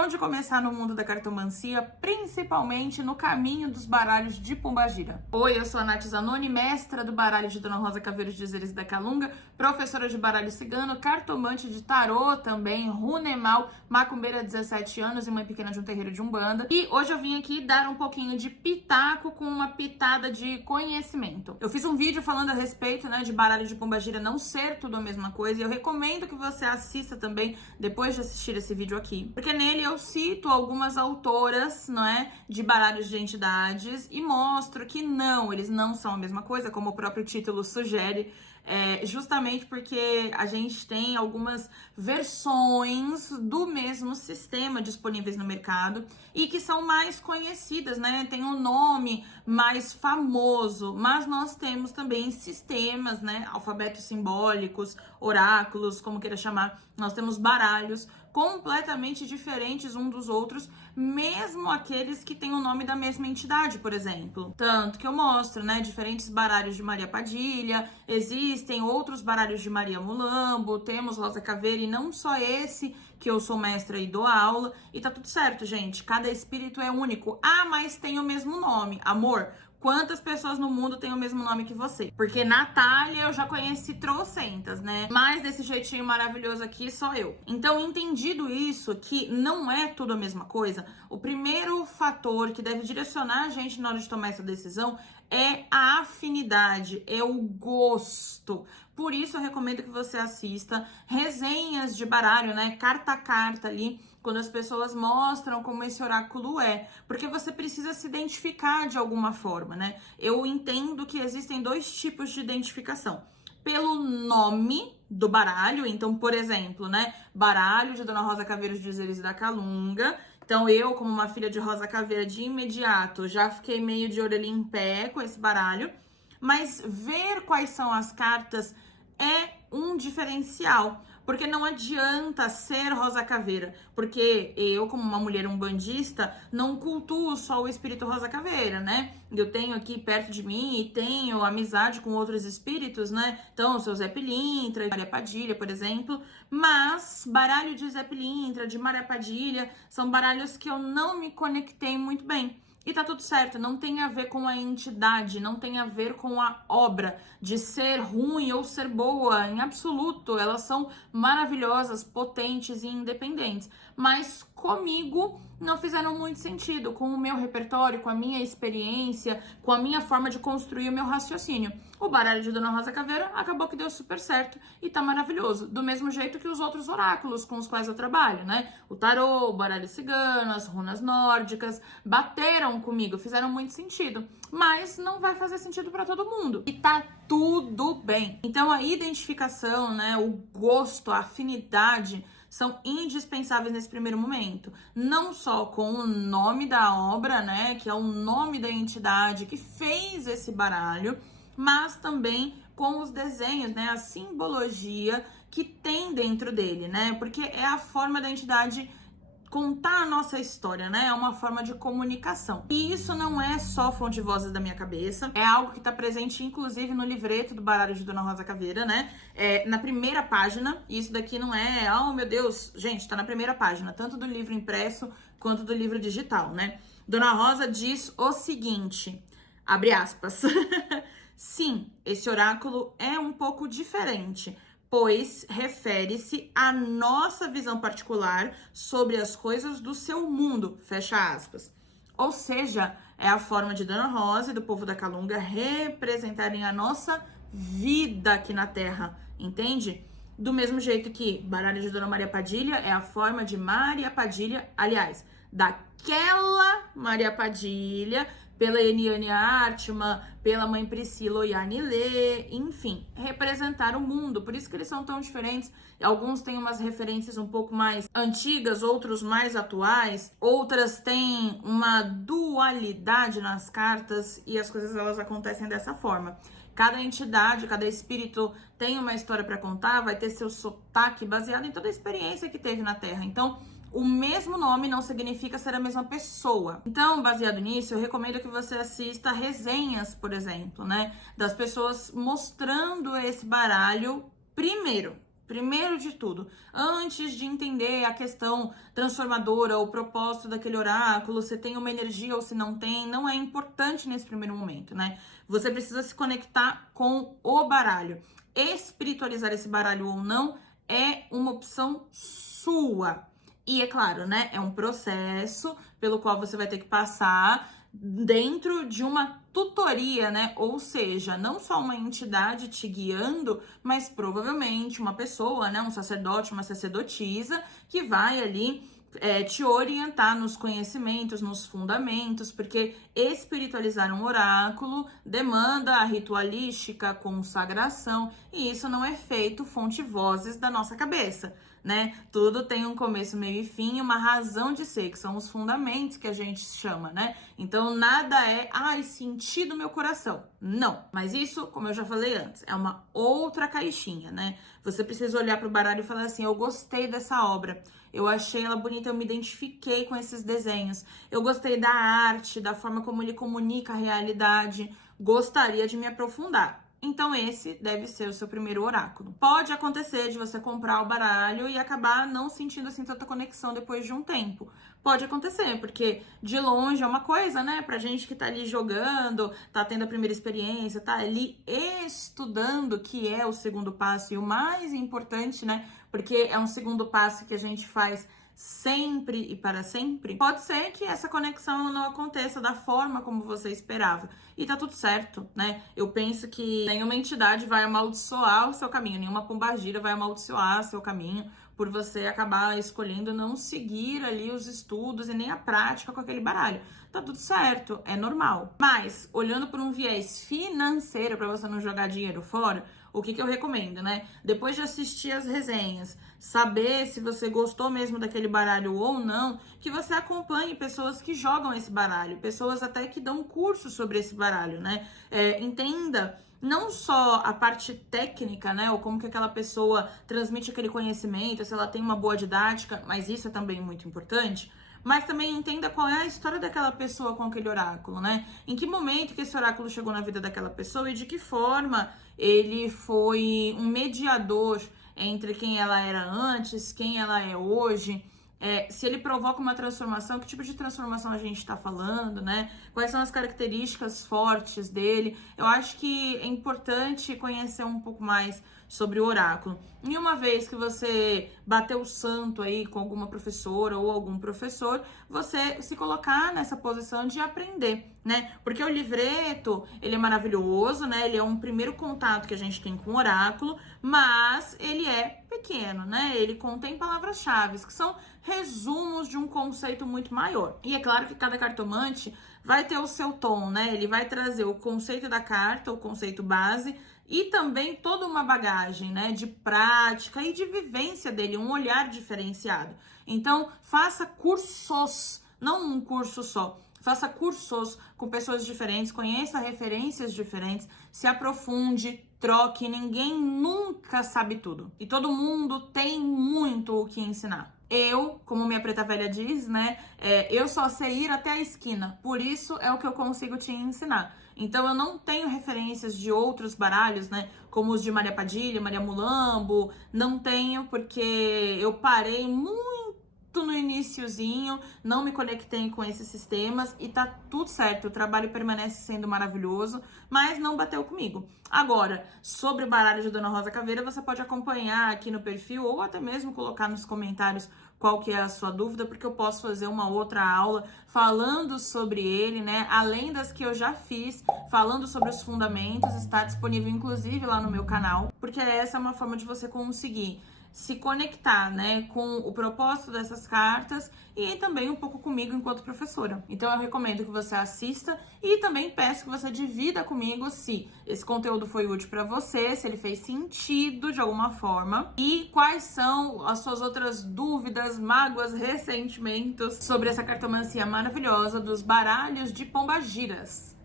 onde começar no mundo da cartomancia, principalmente no caminho dos baralhos de Pombagira. Oi, eu sou a Nath Zanoni, mestra do baralho de Dona Rosa Caveiros de Dizeres da Calunga, professora de baralho cigano, cartomante de tarô também, runemal, macumbeira há 17 anos e mãe pequena de um terreiro de Umbanda. E hoje eu vim aqui dar um pouquinho de pitaco com uma pitada de conhecimento. Eu fiz um vídeo falando a respeito, de baralho de Pombagira não ser tudo a mesma coisa, e eu recomendo que você assista também depois de assistir esse vídeo aqui, porque nele eu cito algumas autoras, de baralhos de entidades e mostro que não, eles não são a mesma coisa, como o próprio título sugere, justamente porque a gente tem algumas versões do mesmo sistema disponíveis no mercado e que são mais conhecidas, tem um nome mais famoso, mas nós temos também sistemas, alfabetos simbólicos, oráculos, como queira chamar, nós temos baralhos completamente diferentes um dos outros, mesmo aqueles que têm o nome da mesma entidade, por exemplo. Tanto que eu mostro, diferentes baralhos de Maria Padilha, existem outros baralhos de Maria Mulambo, temos Rosa Caveira e não só esse que eu sou mestra e dou aula, e tá tudo certo, gente, cada espírito é único. Ah, mas tem o mesmo nome, amor. Quantas pessoas no mundo têm o mesmo nome que você? Porque Natália eu já conheci trocentas, Mas desse jeitinho maravilhoso aqui, só eu. Então, entendido isso, que não é tudo a mesma coisa, o primeiro fator que deve direcionar a gente na hora de tomar essa decisão é a afinidade, é o gosto. Por isso eu recomendo que você assista resenhas de baralho, carta a carta ali, quando as pessoas mostram como esse oráculo é, porque você precisa se identificar de alguma forma, Eu entendo que existem dois tipos de identificação. Pelo nome do baralho, então, por exemplo, baralho de Dona Rosa Caveiros de Dizeres da Calunga. Então, eu, como uma filha de Rosa Caveira, de imediato, já fiquei meio de orelha em pé com esse baralho. Mas ver quais são as cartas é um diferencial, porque não adianta ser Rosa Caveira, porque eu, como uma mulher umbandista, não cultuo só o espírito Rosa Caveira, Eu tenho aqui perto de mim e tenho amizade com outros espíritos, Então, o seu Zé Pilintra, Maria Padilha, por exemplo, mas baralho de Zé Pilintra, de Maria Padilha, são baralhos que eu não me conectei muito bem. E tá tudo certo, não tem a ver com a entidade, não tem a ver com a obra, de ser ruim ou ser boa, em absoluto, elas são maravilhosas, potentes e independentes, mas comigo não fizeram muito sentido, com o meu repertório, com a minha experiência, com a minha forma de construir o meu raciocínio. O baralho de Dona Rosa Caveira acabou que deu super certo e tá maravilhoso, do mesmo jeito que os outros oráculos com os quais eu trabalho, O tarô, o baralho cigano, as runas nórdicas, bateram comigo, fizeram muito sentido, mas não vai fazer sentido para todo mundo e tá tudo bem. Então a identificação, o gosto, a afinidade são indispensáveis nesse primeiro momento, não só com o nome da obra, que é o nome da entidade que fez esse baralho, mas também com os desenhos, a simbologia que tem dentro dele, porque é a forma da entidade contar a nossa história, É uma forma de comunicação. E isso não é só fonte de vozes da minha cabeça, é algo que tá presente, inclusive, no livreto do baralho de Dona Rosa Caveira, na primeira página. E isso daqui não é, oh meu Deus, gente, tá na primeira página, tanto do livro impresso quanto do livro digital, Dona Rosa diz o seguinte, abre aspas, sim, esse oráculo é um pouco diferente, pois refere-se à nossa visão particular sobre as coisas do seu mundo, fecha aspas. Ou seja, é a forma de Dona Rosa e do povo da Calunga representarem a nossa vida aqui na Terra, entende? Do mesmo jeito que baralho de Dona Maria Padilha é a forma de Maria Padilha, aliás, daquela Maria Padilha, pela Eniane Artman, pela mãe Priscila Oyanilê, enfim, representar o mundo. Por isso que eles são tão diferentes. Alguns têm umas referências um pouco mais antigas, outros mais atuais, outras têm uma dualidade nas cartas e as coisas elas acontecem dessa forma. Cada entidade, cada espírito tem uma história para contar, vai ter seu sotaque baseado em toda a experiência que teve na Terra. Então, o mesmo nome não significa ser a mesma pessoa. Então, baseado nisso, eu recomendo que você assista resenhas, por exemplo, das pessoas mostrando esse baralho primeiro, Primeiro de tudo, antes de entender a questão transformadora, o propósito daquele oráculo, se tem uma energia ou se não tem, não é importante nesse primeiro momento, né? Você precisa se conectar com o baralho. Espiritualizar esse baralho ou não é uma opção sua. E é claro, né? É um processo pelo qual você vai ter que passar dentro de uma tutoria, né? Ou seja, não só uma entidade te guiando, mas provavelmente uma pessoa, né? Um sacerdote, uma sacerdotisa que vai ali te orientar nos conhecimentos, nos fundamentos, porque espiritualizar um oráculo demanda a ritualística, consagração, e isso não é feito fonte vozes da nossa cabeça, né? Tudo tem um começo, meio e fim, uma razão de ser, que são os fundamentos que a gente chama, né? Então nada é, senti do meu coração. Não. Mas isso, como eu já falei antes, é uma outra caixinha, né? Você precisa olhar para o baralho e falar assim: eu gostei dessa obra, eu achei ela bonita, eu me identifiquei com esses desenhos, eu gostei da arte, da forma como ele comunica a realidade, gostaria de me aprofundar. Então esse deve ser o seu primeiro oráculo. Pode acontecer de você comprar o baralho e acabar não sentindo assim tanta conexão depois de um tempo. Pode acontecer, porque de longe é uma coisa, né? Pra gente que tá ali jogando, tá tendo a primeira experiência, tá ali estudando, que é o segundo passo e o mais importante, né? Porque é um segundo passo que a gente faz sempre e para sempre. Pode ser que essa conexão não aconteça da forma como você esperava. E tá tudo certo, né? Eu penso que nenhuma entidade vai amaldiçoar o seu caminho, nenhuma pombagira vai amaldiçoar o seu caminho por você acabar escolhendo não seguir ali os estudos e nem a prática com aquele baralho. Tá tudo certo, é normal. Mas, olhando por um viés financeiro, para você não jogar dinheiro fora, o que eu recomendo, né? Depois de assistir as resenhas, saber se você gostou mesmo daquele baralho ou não, que você acompanhe pessoas que jogam esse baralho, pessoas até que dão curso sobre esse baralho, né? Entenda não só a parte técnica, né, ou como que aquela pessoa transmite aquele conhecimento, se ela tem uma boa didática, mas isso é também muito importante, mas também entenda qual é a história daquela pessoa com aquele oráculo, né? Em que momento que esse oráculo chegou na vida daquela pessoa e de que forma ele foi um mediador entre quem ela era antes, quem ela é hoje. Se ele provoca uma transformação, que tipo de transformação a gente está falando, né? Quais são as características fortes dele? Eu acho que é importante conhecer um pouco mais sobre o oráculo. E uma vez que você bateu o santo aí com alguma professora ou algum professor, você se colocar nessa posição de aprender, né? Porque o livreto, ele é maravilhoso, né? Ele é um primeiro contato que a gente tem com o oráculo, mas ele é pequeno, né? Ele contém palavras-chave, que são resumos de um conceito muito maior. E é claro que cada cartomante vai ter o seu tom, né? Ele vai trazer o conceito da carta, o conceito base, e também toda uma bagagem, né, de prática e de vivência dele, um olhar diferenciado. Então, faça cursos, não um curso só. Faça cursos com pessoas diferentes, conheça referências diferentes, se aprofunde, troque. Ninguém nunca sabe tudo. E todo mundo tem muito o que ensinar. Eu, como minha preta velha diz, né, eu só sei ir até a esquina. Por isso é o que eu consigo te ensinar. Então eu não tenho referências de outros baralhos, né, como os de Maria Padilha, Maria Mulambo. Não tenho, porque eu parei muito no iniciozinho, não me conectei com esses sistemas e tá tudo certo, o trabalho permanece sendo maravilhoso, mas não bateu comigo. Agora, sobre o baralho de Dona Rosa Caveira, você pode acompanhar aqui no perfil ou até mesmo colocar nos comentários qual que é a sua dúvida, porque eu posso fazer uma outra aula falando sobre ele, né? Além das que eu já fiz, falando sobre os fundamentos, está disponível inclusive lá no meu canal, porque essa é uma forma de você conseguir se conectar, né, com o propósito dessas cartas e também um pouco comigo enquanto professora. Então eu recomendo que você assista e também peço que você divida comigo se esse conteúdo foi útil para você, se ele fez sentido de alguma forma e quais são as suas outras dúvidas, mágoas, ressentimentos sobre essa cartomancia maravilhosa dos baralhos de pombagiras.